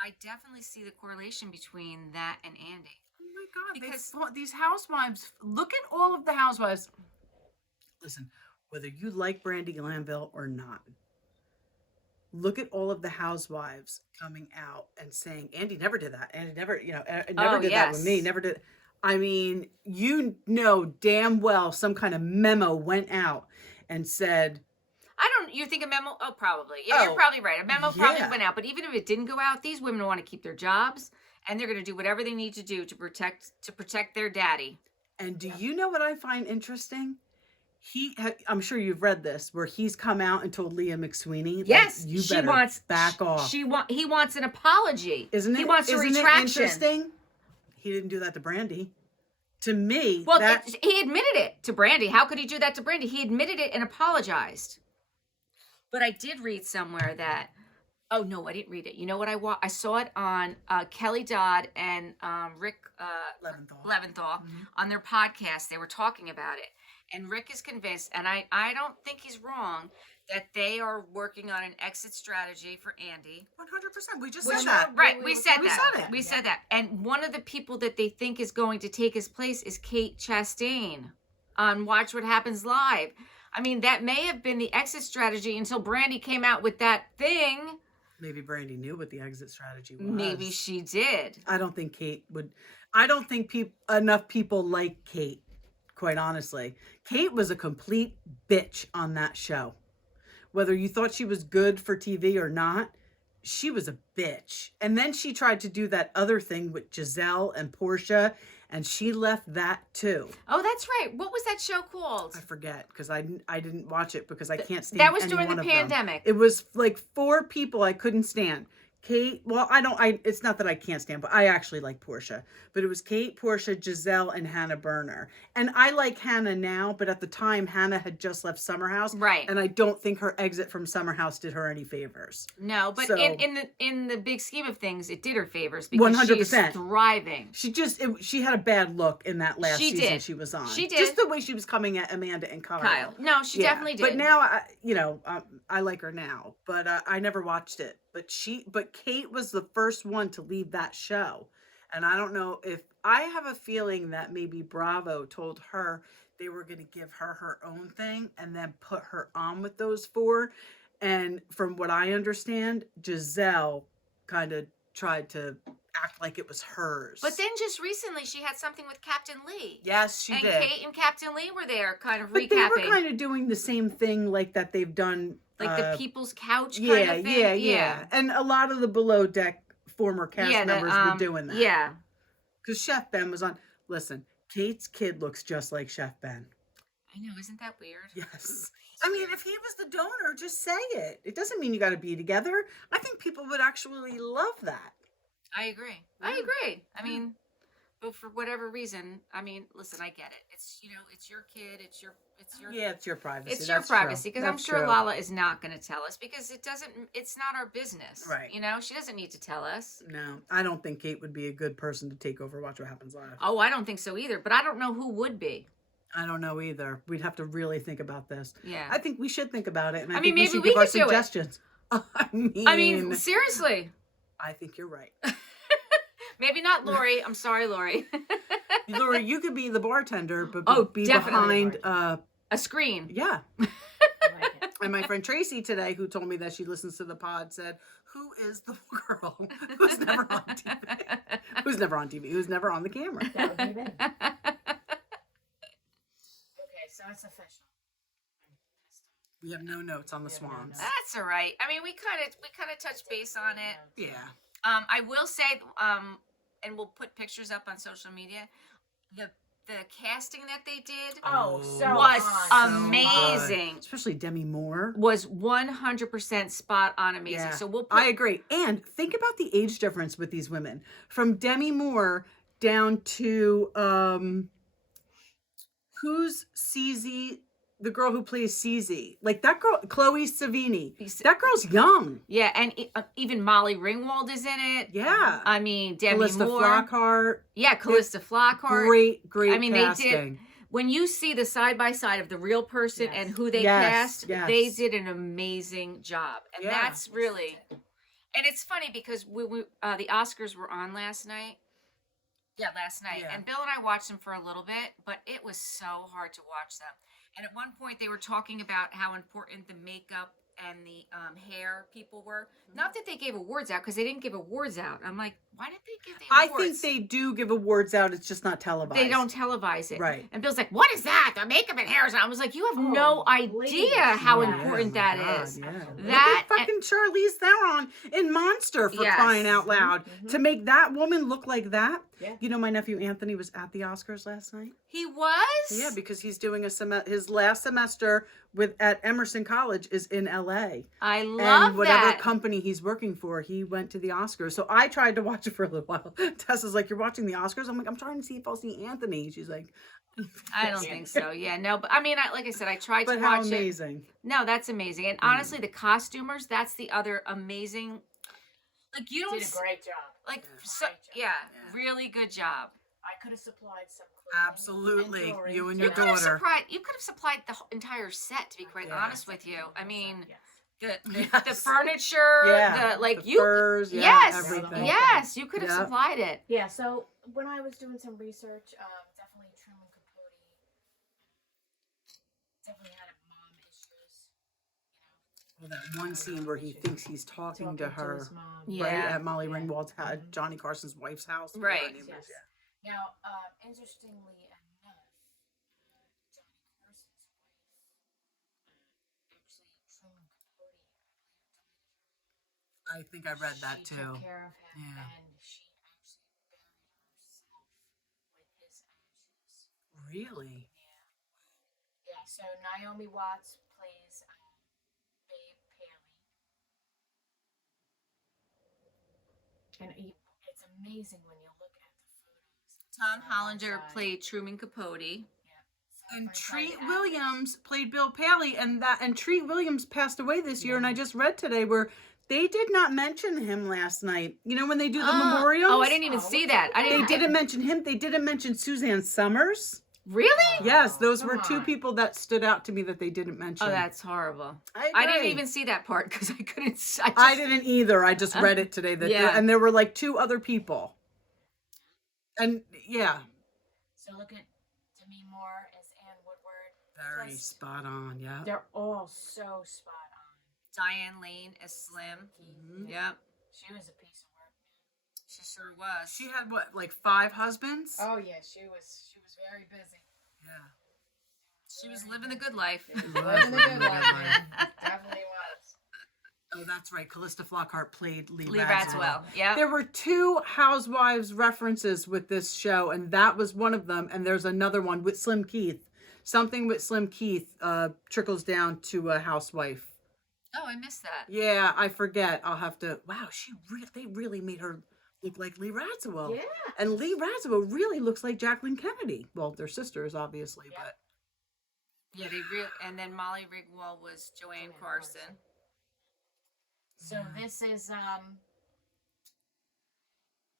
I definitely see the correlation between that and Andy. Oh my God! Because- These housewives. Look at all of the housewives. Listen, whether you like Brandy Glanville or not, look at all of the housewives coming out and saying, "Andy never did that. Andy never, never did that with me. yes. Never did." I mean, damn well some kind of memo went out and said, You think a memo? Oh, probably. Yeah, you're probably right. A memo probably yeah. went out. But even if it didn't go out, these women want to keep their jobs, and they're going to do whatever they need to do to protect their daddy. And do you know what I find interesting? I'm sure you've read this, where he's come out and told Leah McSweeney, Yes, you she better wants back off. He wants an apology. Isn't it? He wants a isn't retraction. It interesting? He didn't do that to Brandy. To me, Well, he admitted it to Brandy. How could he do that to Brandy? He admitted it and apologized. But I did read somewhere that. Oh no, I didn't read it. You know what I saw it on Kelly Dodd and Rick Leventhal on their podcast. They were talking about it, and Rick is convinced, and I don't think he's wrong, that they are working on an exit strategy for Andy. 100%. We just Which- said that. Right, we said that. said it. We said that. And one of the people that they think is going to take his place is Kate Chastain on Watch What Happens Live. I mean, that may have been the exit strategy until Brandy came out with that thing. Maybe Brandy knew what the exit strategy was. Maybe she did. I don't think Kate would. I don't think enough people like Kate, quite honestly. Kate was a complete bitch on that show. Whether you thought she was good for TV or not, she was a bitch. And then she tried to do that other thing with Giselle and Portia, and she left that too. Oh, that's right. What was that show called? I forget because I didn't watch it because I can't stand. That was any during one the of them. pandemic. It was like 4 people I couldn't stand. Kate, well, it's not that I can't stand, but I actually like Portia. But it was Kate, Portia, Giselle, and Hannah Berner. And I like Hannah now, but at the time, Hannah had just left Summer House. Right. And I don't think her exit from Summer House did her any favors. No, but So- in the big scheme of things, it did her favors because 100%. she's thriving. She had a bad look in that last She season did. she was on. She did. Just the way she was coming at Amanda and Kyle. No, she Yeah, definitely did. But now, I like her now. But I never watched it. But Kate was the first one to leave that show, and I don't know if I have a feeling that maybe Bravo told her they were going to give her her own thing and then put her on with those 4. And from what I understand, Giselle kind of tried to act like it was hers. But then just recently, she had something with Captain Lee. yes, she and did. Kate and Captain Lee were there, kind of But recapping, they were kind of doing the same thing like that they've done. like the People's Couch kind Yeah, of thing. yeah. And a lot of the below deck former cast Yeah, members were doing that. Yeah. Because Chef Ben was on. Listen, Kate's kid looks just like Chef Ben. I know, isn't that weird? Yes. I mean, if he was the donor, just say it. It doesn't mean you got to be together. I think people would actually love that. I agree. Yeah. I agree. I mean, but for whatever reason, I mean, listen, I get it. It's it's your kid. It's your Yeah, it's your privacy. It's your That's true. privacy because I'm That's sure true. Lala is not going to tell us because it's not our business. Right. She doesn't need to tell us. No, I don't think Kate would be a good person to take over Watch What Happens Live. Oh, I don't think so either, but I don't know who would be. I don't know either. We'd have to really think about this. Yeah. I think we should think about it. And I, I think mean, we should maybe give we our could do it. suggestions. I mean, seriously. I think you're right. Maybe not Lori. I'm sorry, Lori. Laura, you could be the bartender, but Oh, be definitely. behind. A screen. Yeah. I like it. And my friend Tracy today, who told me that she listens to the pod, said, "Who is the girl who's never on TV? Who's never on TV? Who's never on the camera?" That would be me. Okay, so it's official. We have no notes on the We have no Swans. notes. That's all right. I mean, we kind of touched base on it. Yeah. I will say, and we'll put pictures up on social media. The casting that they did Oh, so was on. amazing. Especially Demi Moore. Was 100% spot on amazing. Yeah, So we'll put I agree. And think about the age difference with these women. From Demi Moore down to who's CZ, the girl who plays CZ. Like that girl, Chloe Savini. That girl's young. yeah, and even Molly Ringwald is in it. Yeah. I mean, Demi Callista Moore. Flockhart. Yeah, Callista Flockhart. Great I mean, casting. they did. When you see the side by side of the real person Yes. and who they Yes, cast, yes. they did an amazing job, and Yeah. that's really. And it's funny because we the Oscars were on last night. Yeah, last night, Yeah. and Bill and I watched them for a little bit, but it was so hard to watch them. And at one point, they were talking about how important the makeup and the hair people were. Not that they gave awards out, because they didn't give awards out. I'm like, why did they give the I awards? think they do give awards out. It's just not televised. They don't televise it. Right. And Bill's like, what is that? The makeup and hair. I was like, you have no please. idea how Yeah. important Yeah, that my God, is. yeah. That Look at fucking Charlize Theron in Monster for Yes. crying out loud. Mhm. To make that woman look like that. Yeah. You know, my nephew Anthony was at the Oscars last night. He was? Yeah, because he's doing his last semester at Emerson College is in LA. I love And whatever that. company he's working for, he went to the Oscars. So I tried to watch it for a little while. Tessa's like, "You're watching the Oscars?" I'm like, "I'm trying to see if I'll see Anthony." She's like, I don't think so. Yeah, no, but I mean, like I said, I tried "But to how watch it. amazing!" No, that's amazing. And honestly, the costumers, that's the other amazing. Like, you don't Did a great job. like, Great so, job. yeah, really good job. I could have supplied some clothing Absolutely. jewelry. You and You your could have daughter. supplied the entire set, to be quite Yeah. honest with you. I mean, Yes. the Yes. furniture, Yeah. the like The you furs, yeah, yes, everything. yes, you could have Yeah. supplied it. Yeah, so when I was doing some research, definitely Truman Capote definitely had mom issues. Well, that one scene where he thinks he's talking to her, his mom. Yeah. right at Molly Yeah. Ringwald's house, Mhm. Johnny Carson's wife's house. whatever her Right. name is, Yes. yeah. Now, interestingly enough, Johnny Carson's wife, actually Truman Capote, I think I read that she too. took care of him, Yeah. and she actually buried herself with Really? Yeah. So Naomi Watts plays Babe Paley, and it's amazing when you look at the photos. Tom side by Hollinger side. played Truman Capote. Yeah. Side And by side, Treat the actors. Williams played Bill Paley, and Treat Williams passed away this year. And I just read today where they did not mention him last night. You know when they do the memorials? Oh, I didn't even Oh, see what's that. up I with They didn't. didn't mention him. They didn't mention Suzanne Summers. Really? Yes, those come were two on. people that stood out to me that they didn't mention. Oh, that's horrible. I I didn't agree. even see that part because I couldn't. I didn't either. I just read it today that Yeah. and there were like two other people. And yeah, So look at Demi Moore as Anne Woodward. very Plus, spot on. Yeah. they're all so spot on. Diane Lane as Slim. Mhm. Yep, She was a piece of work. she sure was. She had what, like 5 husbands? Oh yeah, she was very busy. Yeah. She was living the good life. Living the good life, man. Definitely was. Oh, that's right. Callista Flockhart played Lee, Lee Radziwill. Radziwill. Yeah. There were 2 Housewives references with this show, and that was one of them. And there's another one with Slim Keith. Something with Slim Keith trickles down to a housewife. Oh, I missed that. Yeah, I forget. I'll have to. Wow, they really made her look like Lee Radziwill. Yeah. And Lee Radziwill really looks like Jacqueline Kennedy. Well, they're sisters, obviously, Yeah. but Yeah, and then Molly Ringwald was Joanne Carson. So this is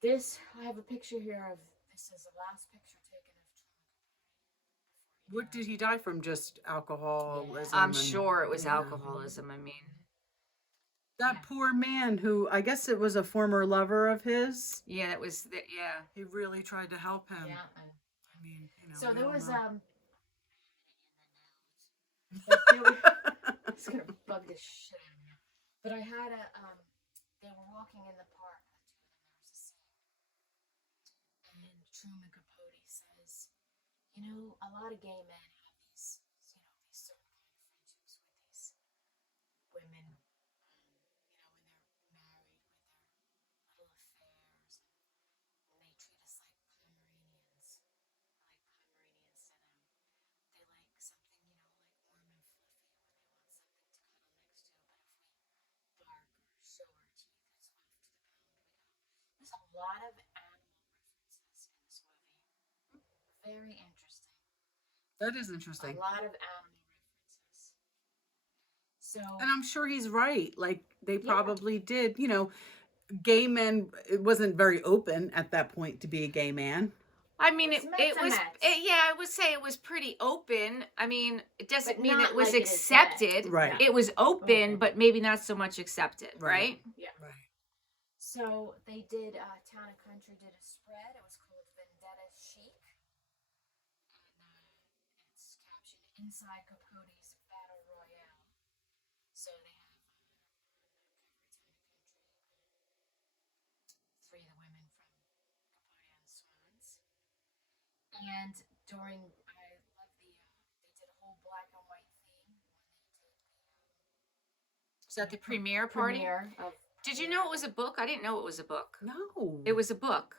this I have a picture here of this is the last picture taken of Truman. what did he die from? Just alcoholism? I'm and- sure it was yeah. alcoholism. I mean, That poor man who, I guess it was a former lover of his. yeah, that was yeah. He really tried to help him. Yeah. I mean, you know. So we there all was know. It's gonna bug the shit out of me. But I had a they were walking in the park, the two of them, there was a scene. And Truman Capote says, you know, a lot of gay men have these, you know, these certain kind of friendships with these women, you know, when they're married with their little affairs, and they treat us like Pomeranians. I like Pomeranians to them. They like something, you know, like warm and fluffy when they want something to cuddle next to. But if we bark or show our teeth, it's off to the pound we go. There's a lot of animal references in this movie. Very interesting. That is A interesting. lot of animal references. So And I'm sure he's right. Like, they Yeah. probably did. You know, gay men, it wasn't very open at that point to be a gay man. I mean, It's it meant to was, match. yeah, I would say it was pretty open. I mean, it doesn't But mean not it was like it is meant. accepted. Right. It was open, Okay. but maybe not so much accepted, Right. right? Right. So they did Town and Country did a spread. It was called Vendetta Chic, and it's captioned "Inside Capote's Battle Royale." So they have on the cover Town and Country, 3 of the women from Capote and the Swans, and during I love the they did a whole black and white theme when they did Was that the premiere the party? premiere of. Did you know it was a book? I didn't know it was a book. No. It was a book.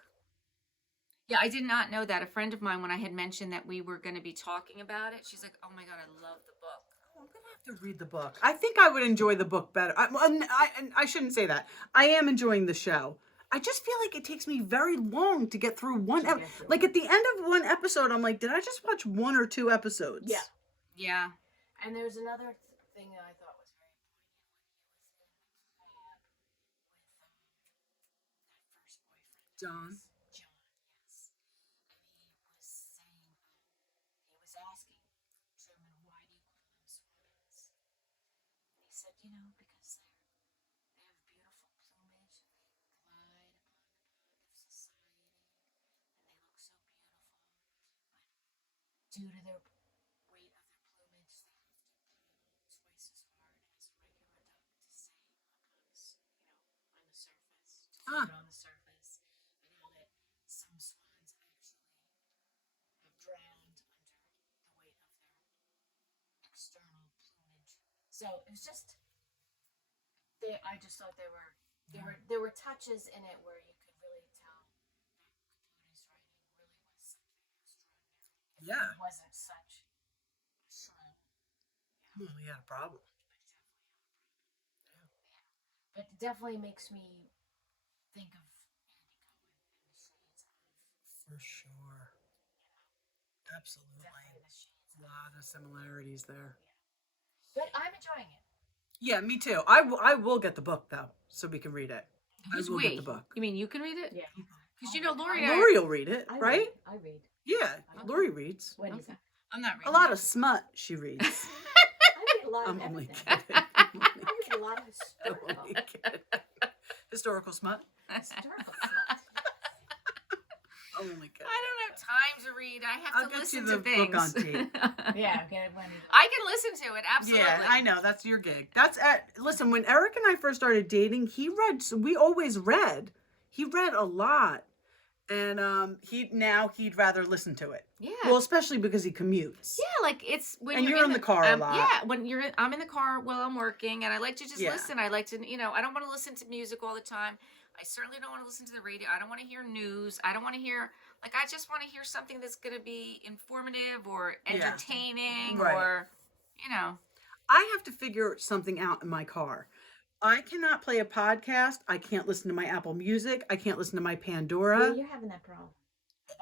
Yeah, I did not know that. A friend of mine, when I had mentioned that we were going to be talking about it, she's like, "Oh my god, I love the book." Oh, I'm going to have to read the book. I think I would enjoy the book better. I shouldn't say that. I am enjoying the show. I just feel like it takes me very long to get through one. To get through Like at the end of one episode, I'm like, did I just watch 1 or 2 episodes? Yeah. Yeah. And there's another thing that I thought was very poignant when he was in the club with that first boyfriend. John. John, yes. And he was saying, he was asking Truman, why do you call them swans? And he said, you know, because they have beautiful plumage, and they glide upon the pond of society, and they look so beautiful. But due to their weight of their plumage, they have to paddle twice as hard as a regular duck to stay on the surface, to float on the surface, and how that some swans actually have drowned under the weight of their external plumage. So it was just, I just thought there were touches in it where you could really tell that Capote's writing really was something extraordinary. If Yeah. it wasn't such a shrew. Well, he had a problem. But it definitely makes me think of Andy Cohen and the shades of, For sure. Absolutely. definitely the shades A lot of similarities there. But I'm enjoying it. Yeah, me too. I will get the book though, so we can read it. Who's I will we? get the book. You mean you can read it? Yeah. Because you know Lori and I. Lori will read it, I right? read. I read. Yeah, Lori reads. What is Okay. it? I'm not A reading. lot it. of smut she reads. I read a lot of I'm only everything. kidding. I'm only I read a lot of I'm historical. only kidding. Historical smut. Historical stuff. I'm only kidding. I don't have time to read. I have I'll to get listen you to the things. book on tape. Yeah, okay, when I can listen to it. Absolutely. Yeah, I know. That's your gig. Listen, when Eric and I first started dating, we always read. He read a lot. And he'd rather listen to it. Yeah. Well, especially because he commutes. Yeah, like it's when And you're in the car a lot. Yeah, I'm in the car while I'm working, and I like to just Yeah. listen. I like to, I don't want to listen to music all the time. I certainly don't want to listen to the radio. I don't want to hear news. I don't want to hear I just want to hear something that's going to be informative or Yeah. entertaining Right. or, I have to figure something out in my car. I cannot play a podcast. I can't listen to my Apple Music. I can't listen to my Pandora. yeah, you're having that problem.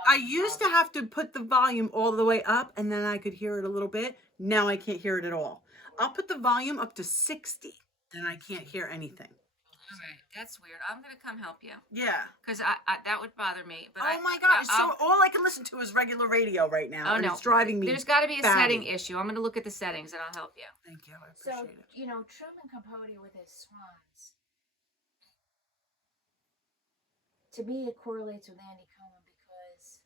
I used to have to put the volume all the way up and then I could hear it a little bit. Now I can't hear it at all. I'll put the volume up to 60 and I can't hear anything. All right, that's weird. I'm going to come help you Yeah. because that would bother me. But Oh my God. So all I can listen to is regular radio right now. Oh and no, it's driving me. There's got to be a batty. setting issue. I'm going to look at the settings and I'll help you. Thank you. I So, appreciate it. Truman Capote with his swans. To me, it correlates with Andy Cohen because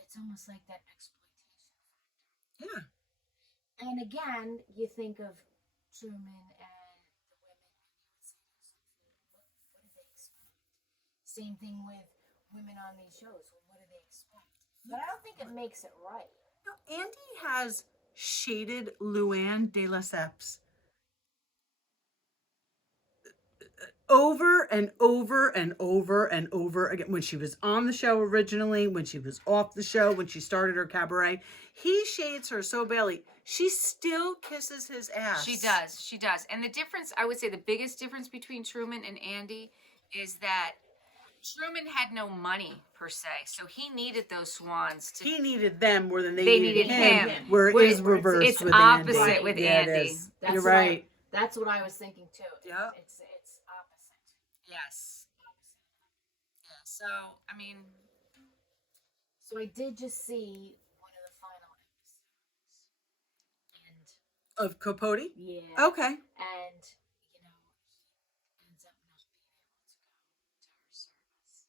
it's almost like that exploitation. Yeah. And again, you think of Truman and the women, and you would say to yourself, what did they expect? Same thing with women on these shows. Well, what do they expect? But I don't think it makes it right. No, Andy has shaded Luann de Lesseps over and over and over and over again. When she was on the show originally, when she was off the show, when she started her cabaret, he shades her so badly. She still kisses his ass. She does. And the difference, I would say the biggest difference between Truman and Andy is that Truman had no money per se, so he needed those swans to. He needed them more than they needed him. him. Where it is reversed it's with opposite Andy. with Yeah, it Andy. is. That's You're what I- right. That's what I was thinking too. Yeah. It's opposite. Yes. Yeah. So I mean, So I did just see one of the final episodes, Of Capote? and yeah, Okay. and he ends up not being able to go to her service,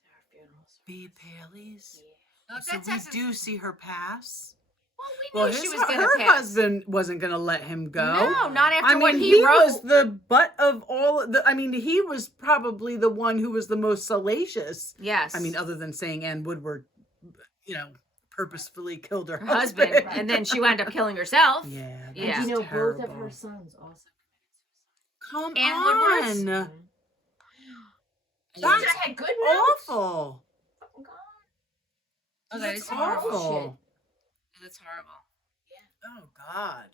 to her funeral service. Be Paley's. Yeah. well, So that's we essence- do see her pass. Well, we knew she was going to her pass. husband wasn't going to let him go. No, not after I mean, what he wrote. was the butt of all. He was probably the one who was the most salacious. Yes. I mean, other than saying Ann Woodward, purposefully killed her her husband, and then she wound up killing herself. Yeah. Yeah. And that's both terrible. of her sons also Come Ann Woodward's? on. committed suicide. That's I had good notes. awful. Oh, God. Oh, that is That's horrible. awful. That's horrible. Oh God.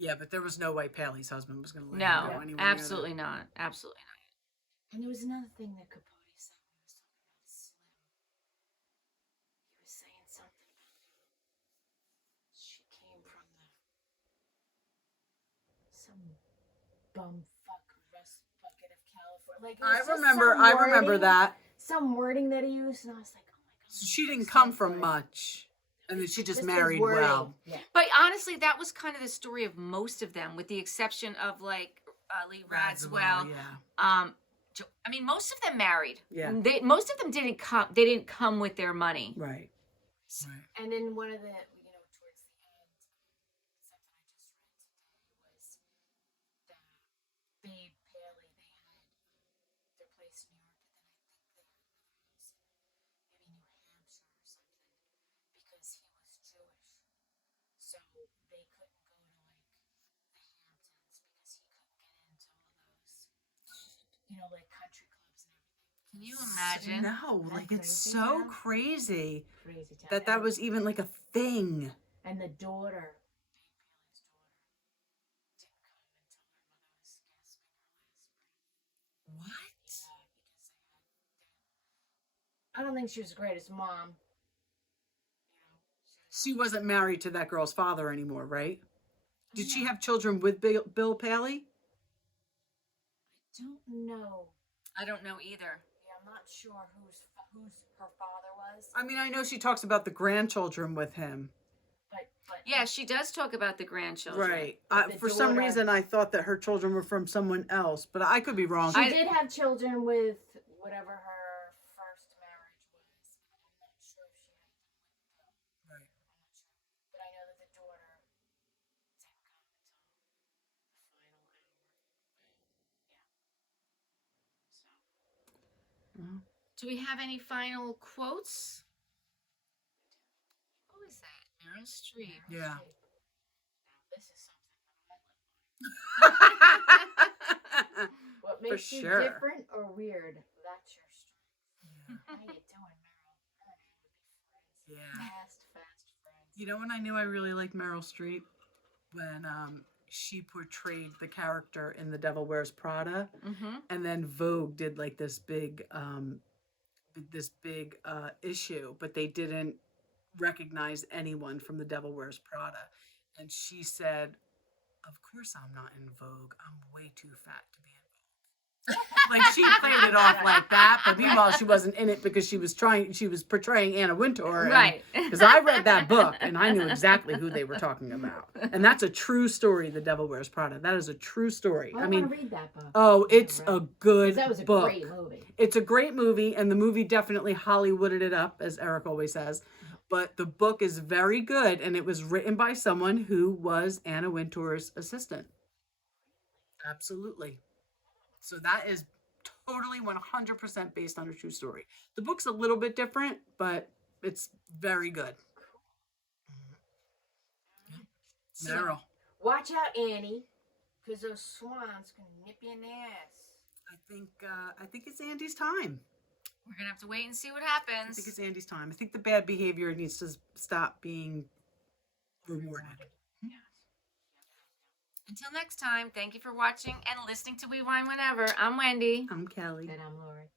Yeah, but there was no way Paley's husband was going to let him No, go anywhere near absolutely not. Absolutely not. And there was another thing that Capote said when he was talking about Slim. He was saying something about she came from some bumfuck rust bucket of California. Like, it was I just remember. some I remember wording- that. Some wording that he used, and I was like, oh my God. So she didn't so come from good. much, and then she just Just his married wording. well. Yeah. But honestly, that was kind of the story of most of them, with the exception of like Lee Radswell. Yeah. I mean, most of them married. Yeah. Most of them didn't come. They didn't come with their money. Right. Right. And then one of the, towards the end, something I just read today was that Babe Paley, they had their place in New York, but then I think they had another house in maybe New Hampshire or something, because he was Jewish. So they couldn't go to like the Hamptons because he couldn't get into all those, like country clubs and everything. Can Can you imagine? No, Isn't like that it's crazy, so Mel? crazy Crazy town. that was even like a thing. And the daughter. What? I don't think she was the greatest mom. She wasn't married to that girl's father anymore, right? Did she have children with Bill Paley? Don't know. I don't know either. Yeah, I'm not sure who's her father was. I mean, I know she talks about the grandchildren with him. But Yeah, she does talk about the grandchildren. Right. But the For some daughter- reason, I thought that her children were from someone else, but I could be wrong. she did have children with whatever her first marriage was. I'm not sure if she had them with Bill. Right. I'm not sure. But I know that the daughter didn't come until the final hour. Yeah. So. Do we have any final quotes? Who is that? Meryl Streep. Yeah. Now, this is something that I like. What For makes you sure. different or weird? That's your strength. How you doing, Meryl? Her and I would be friends. Yeah. Fast friends. You know when I knew I really liked Meryl Streep? When she portrayed the character in The Devil Wears Prada, Mm-hmm. and then Vogue did like this big issue, but they didn't recognize anyone from The Devil Wears Prada. And she said, "Of course I'm not in Vogue. I'm way too fat to be in Vogue." Like she played it off like that, but meanwhile she wasn't in it because she was portraying Anna Wintour. Right. Because I read that book and I knew exactly who they were talking about. And that's a true story, The Devil Wears Prada. That is a true story. Well, I want to read that book. Oh, it's Right. a good That was a book. great movie. It's a great movie, and the movie definitely Hollywooded it up, as Eric always says. But the book is very good, and it was written by someone who was Anna Wintour's assistant. Absolutely. So that is totally 100% based on a true story. The book's a little bit different, but it's very good. So, Meryl. watch out, Annie, because those swans can nip you in the ass. I think it's Andy's time. We're gonna have to wait and see what I happens. think it's Andy's time. I think the bad behavior needs to stop being rewarded. Until next time, thank you for watching and listening to We Wine Whenever. I'm Wendy. I'm Kelly. And I'm Lori.